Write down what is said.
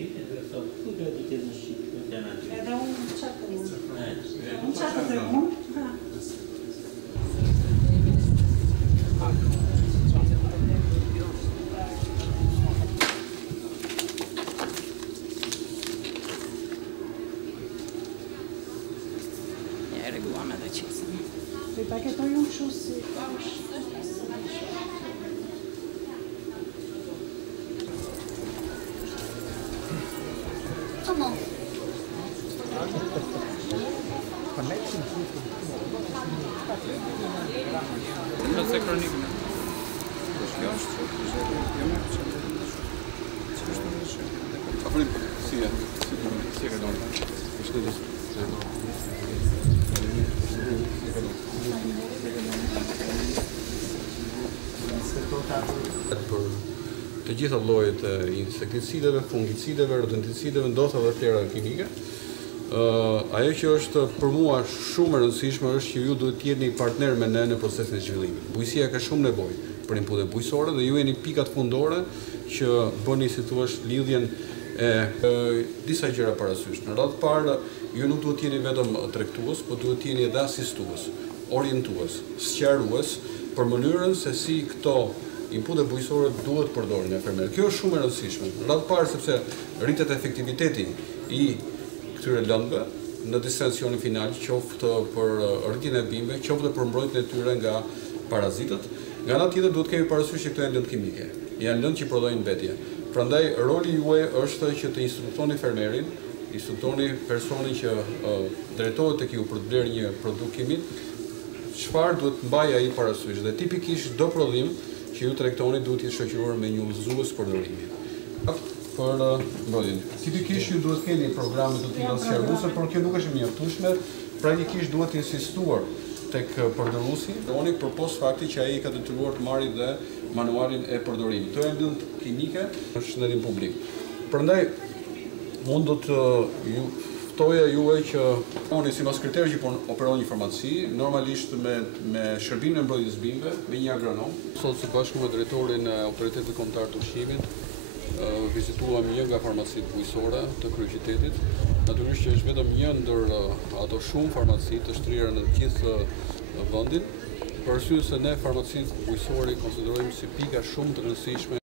Edhe unë qatë unë qatë dhe unë. Ja rregullam edhe qesën. I paketoj unë kështu si... Come on. Nëse kronik në. Kjo është Afrim, si e? Si e ka donë? Është dhe për të gjitha llojet e insekticideve, fungicideve, rodenticideve, ndoshta edhe flera kimike. Ajo që është për mua shumë e rëndësishme është që ju duhet të jeni partner me ne në procesin e zhvillimit. Bujësia ka shumë nevojë për inpute bujësore dhe ju jeni pikat fundore që bëni si thua lidhjen e disa gjëra parasysh. Në radhë parë, ju nuk duhet të jeni vetëm tregtues, por duhet të jeni edhe asistues, orientues, sqarues për mënyrën se si këto inpute bujësore duhet përdorur nga fermerët. Kjo është shumë e rëndësishme. Në radhë parë sepse rritet efektiviteti i këtyre lëndëve në destinacionin final, qoftë për rritjen e bimëve, qoftë për mbrojtjen e tyre nga parazitët. Nga ana tjetër duhet kemi parasysh që këto janë lëndë kimike, janë lëndë që prodhojnë mbetje. Prandaj roli juaj është që të instruktoni fermerin, instruktoni personin që drejtohet tek ju për të blerë një produkt kimik, çfarë duhet mbajë ai parasysh dhe tipikisht çdo prodhim që ju tregtoni duhet të shoqëruar me një udhëzues përdorimi. Për mbrojtjen. Tipikisht ju duhet keni programe të tilla sqaruese, por kjo nuk është mjaftueshme, praktikisht duhet të insistuar tek përdoruesi, doni përpos fakti që ai ka detyruar të marrë dhe manualin e përdorimit. Këto janë lëndë kimike në shëndetin publik. Prandaj unë do të ju ftoja juve që oni sipas kriterëve që operoni një farmaci, normalisht me shërbimin e mbrojtjes bimëve, me një agronom. Sot së bashku me drejtorin e Autoritetit Kombëtar të Ushqimit, vizituam një nga farmacitë bujësore të kryeqytetit. Natyrisht që është vetëm një ndër ato shumë farmacitë të shtrira në të gjithë vendin, për arsye se ne farmacitë bujësore i konsiderojmë si pika shumë të rëndësishme